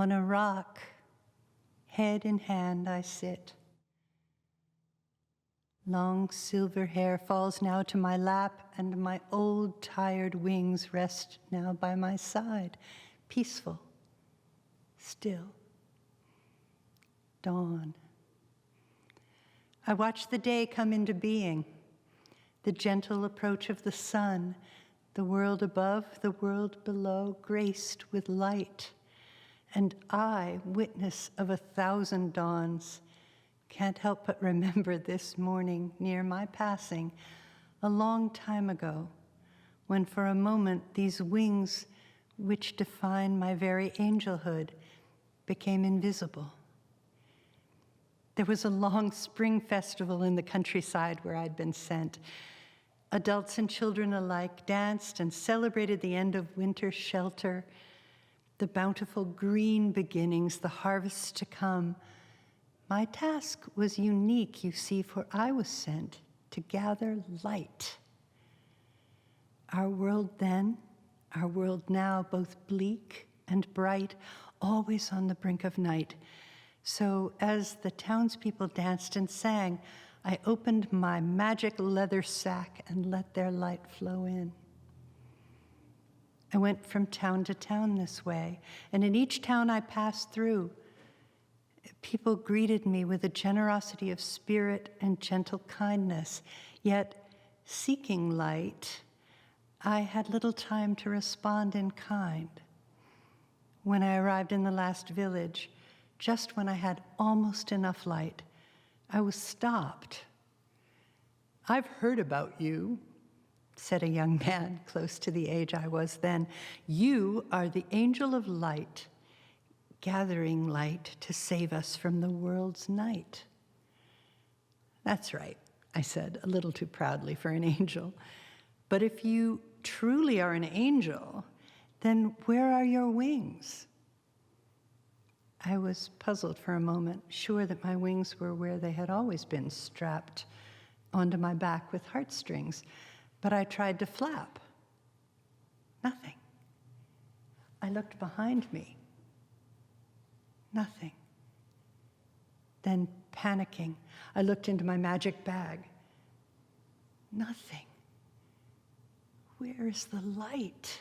On a rock, head in hand, I sit. Long silver hair falls now to my lap, and my old tired wings rest now by my side, peaceful, still. Dawn. I watch the day come into being, the gentle approach of the sun, the world above, the world below, graced with light. And I, witness of 1,000 dawns, can't help but remember this morning near my passing, a long time ago, when for a moment these wings, which define my very angelhood, became invisible. There was a long spring festival in the countryside where I'd been sent. Adults and children alike danced and celebrated the end of winter shelter, the bountiful green beginnings, the harvests to come. My task was unique, you see, for I was sent to gather light. Our world then, our world now, both bleak and bright, always on the brink of night. So as the townspeople danced and sang, I opened my magic leather sack and let their light flow in. I went from town to town this way, and in each town I passed through, people greeted me with a generosity of spirit and gentle kindness, yet seeking light, I had little time to respond in kind. When I arrived in the last village, just when I had almost enough light, I was stopped. "I've heard about you," said a young man close to the age I was then. "You are the angel of light, gathering light to save us from the world's night." "That's right," I said, a little too proudly for an angel. "But if you truly are an angel, then where are your wings?" I was puzzled for a moment, sure that my wings were where they had always been, strapped onto my back with heartstrings. But I tried to flap. Nothing. I looked behind me. Nothing. Then, panicking, I looked into my magic bag. Nothing. Where is the light?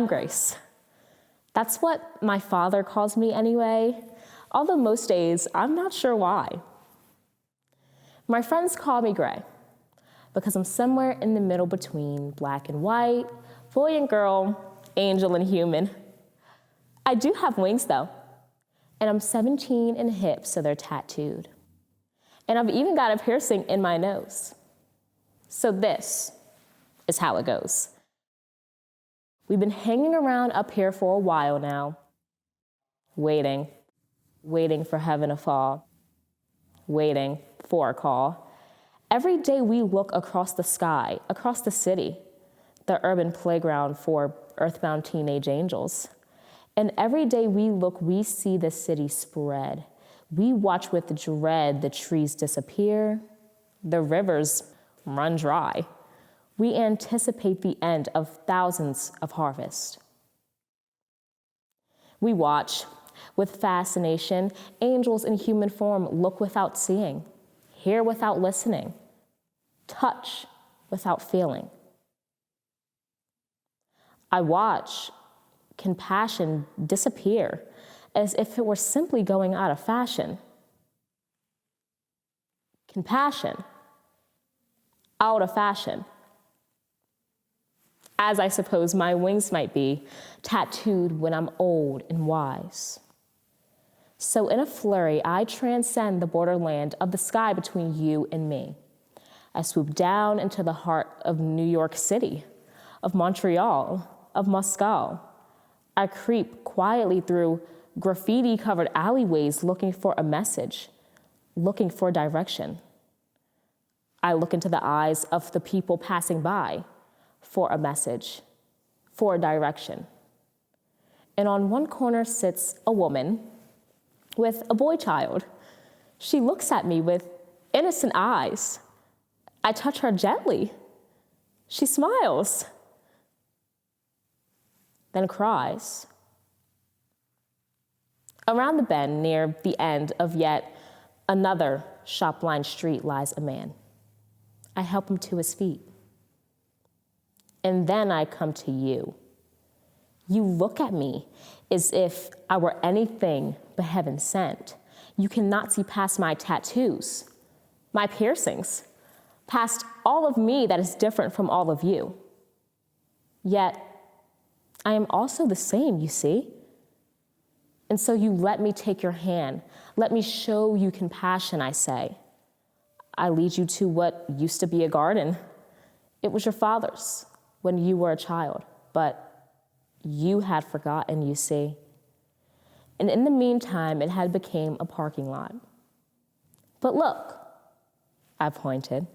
I'm Grace. That's what my father calls me anyway, although most days I'm not sure why. My friends call me Gray because I'm somewhere in the middle between black and white, boy and girl, angel and human. I do have wings though, and I'm 17 and hip, so they're tattooed. And I've even got a piercing in my nose. So this is how it goes. We've been hanging around up here for a while now, waiting for heaven to fall, waiting for a call. Every day we look across the sky, across the city, the urban playground for earthbound teenage angels. And every day we look, we see the city spread. We watch with dread the trees disappear, the rivers run dry. We anticipate the end of thousands of harvests. We watch with fascination angels in human form look without seeing, hear without listening, touch without feeling. I watch compassion disappear as if it were simply going out of fashion. Compassion out of fashion. As I suppose my wings might be, tattooed when I'm old and wise. So in a flurry, I transcend the borderland of the sky between you and me. I swoop down into the heart of New York City, of Montreal, of Moscow. I creep quietly through graffiti-covered alleyways looking for a message, looking for direction. I look into the eyes of the people passing by for a message, for a direction. And on one corner sits a woman with a boy child. She looks at me with innocent eyes. I touch her gently. She smiles, then cries. Around the bend, near the end of yet another shop-lined street, lies a man. I help him to his feet. And then I come to you. You look at me as if I were anything but heaven sent. You cannot see past my tattoos, my piercings, past all of me that is different from all of you. Yet, I am also the same, you see? And so you let me take your hand. Let me show you compassion, I say. I lead you to what used to be a garden. It was your father's when you were a child, but you had forgotten, you see. And in the meantime, it had become a parking lot. But look, I pointed,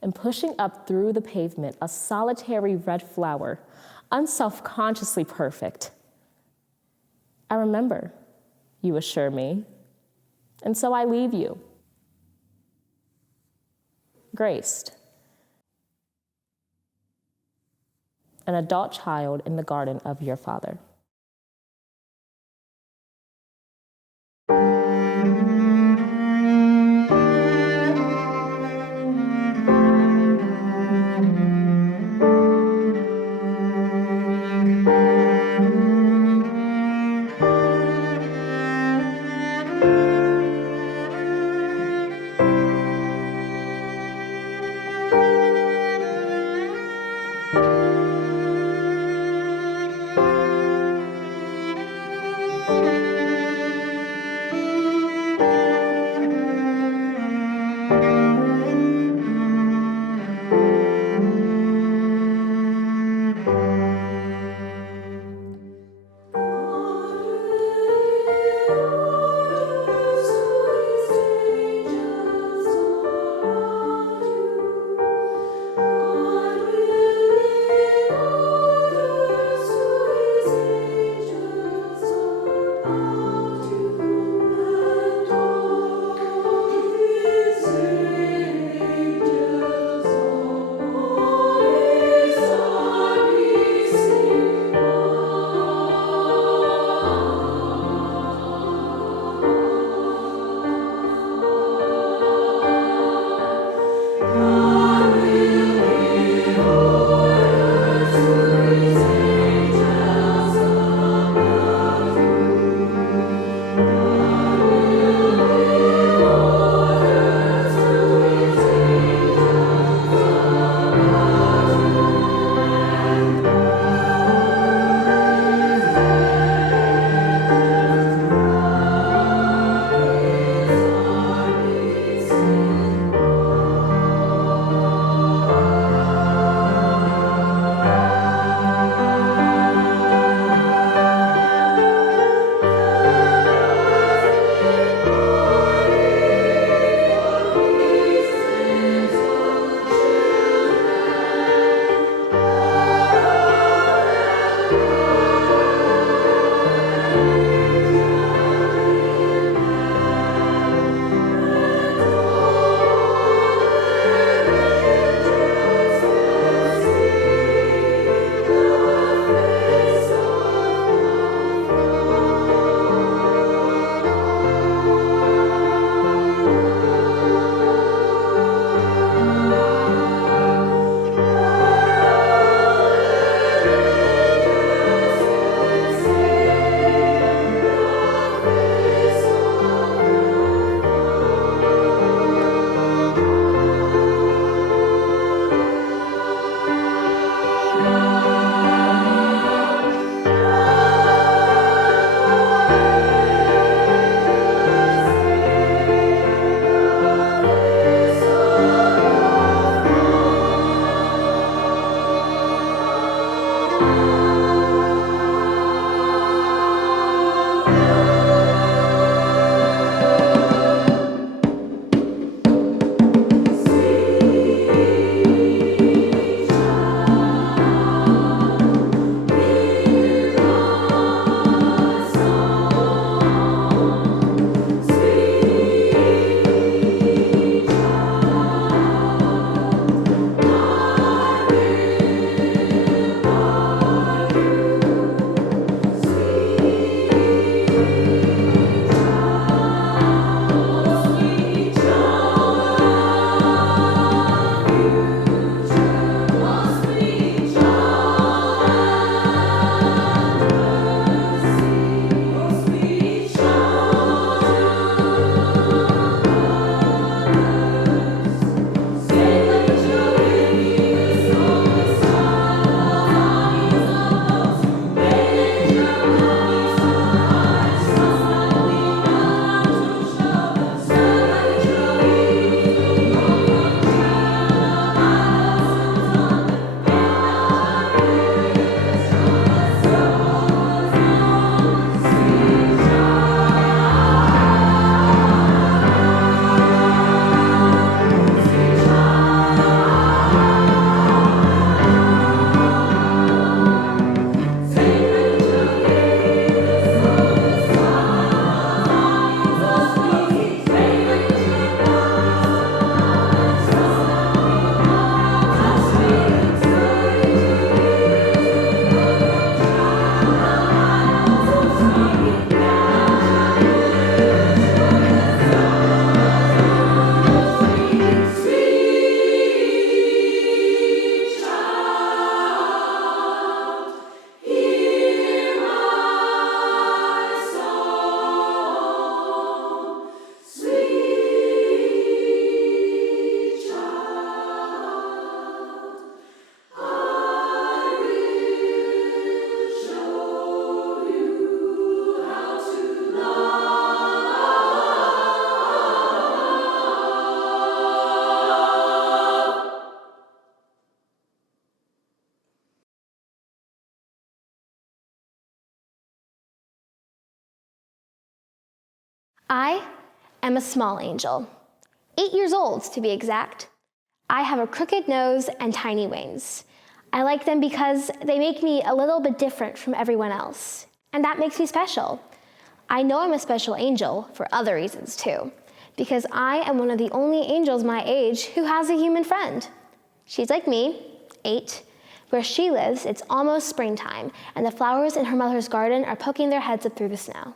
and pushing up through the pavement, a solitary red flower, unself-consciously perfect. I remember, you assure me, and so I leave you, graced. An adult child in the garden of your father. am a small angel, 8 years old to be exact. I have a crooked nose and tiny wings. I like them because they make me a little bit different from everyone else, and that makes me special. I know I'm a special angel for other reasons too, because I am one of the only angels my age who has a human friend. She's like me, 8. Where she lives, it's almost springtime, and the flowers in her mother's garden are poking their heads up through the snow.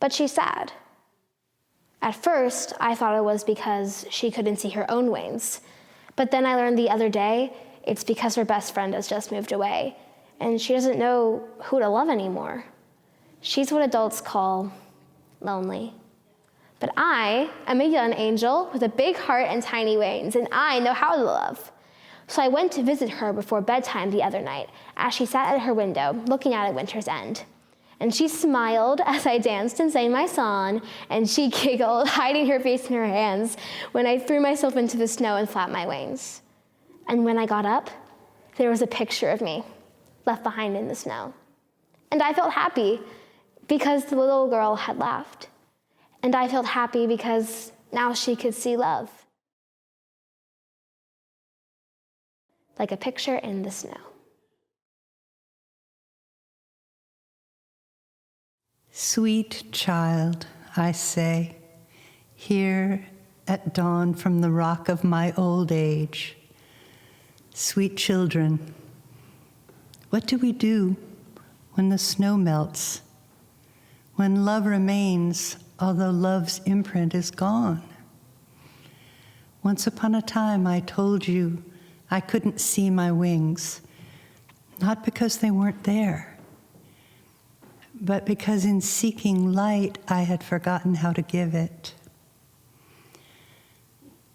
But she's sad. At first, I thought it was because she couldn't see her own wings. But then I learned the other day it's because her best friend has just moved away, and she doesn't know who to love anymore. She's what adults call lonely. But I am a young angel with a big heart and tiny wings, and I know how to love. So I went to visit her before bedtime the other night as she sat at her window looking out at winter's end. And she smiled as I danced and sang my song, and she giggled, hiding her face in her hands when I threw myself into the snow and flapped my wings. And when I got up, there was a picture of me left behind in the snow. And I felt happy because the little girl had laughed. And I felt happy because now she could see love. Like a picture in the snow. Sweet child, I say, here at dawn from the rock of my old age. Sweet children, what do we do when the snow melts? When love remains, although love's imprint is gone? Once upon a time, I told you I couldn't see my wings, not because they weren't there, but because in seeking light, I had forgotten how to give it.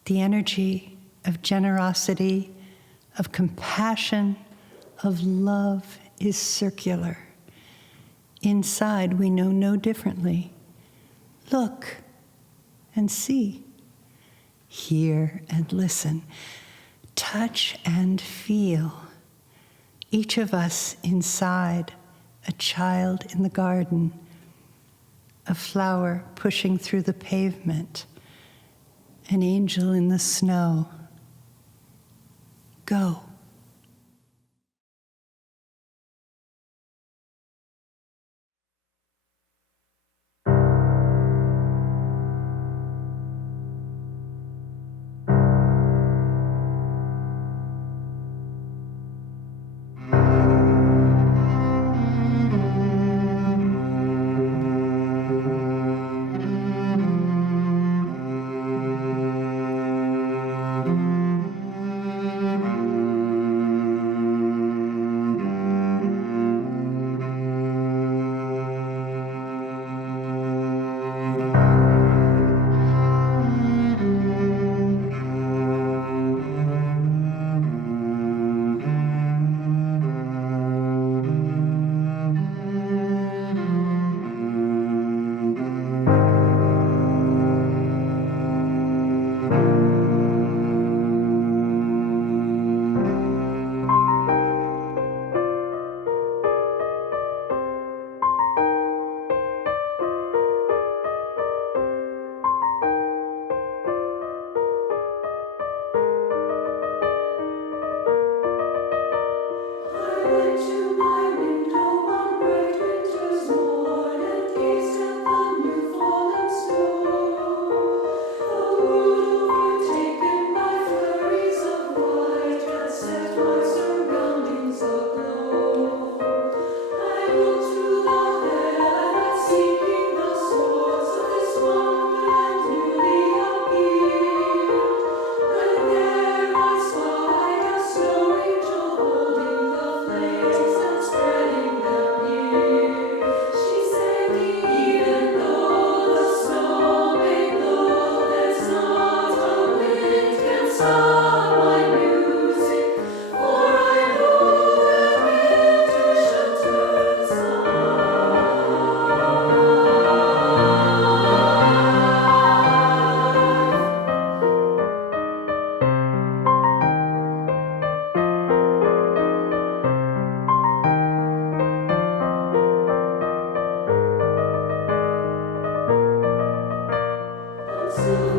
The energy of generosity, of compassion, of love is circular. Inside, we know no differently. Look and see. Hear and listen. Touch and feel. Each of us inside, a child in the garden, a flower pushing through the pavement, an angel in the snow. Go. see.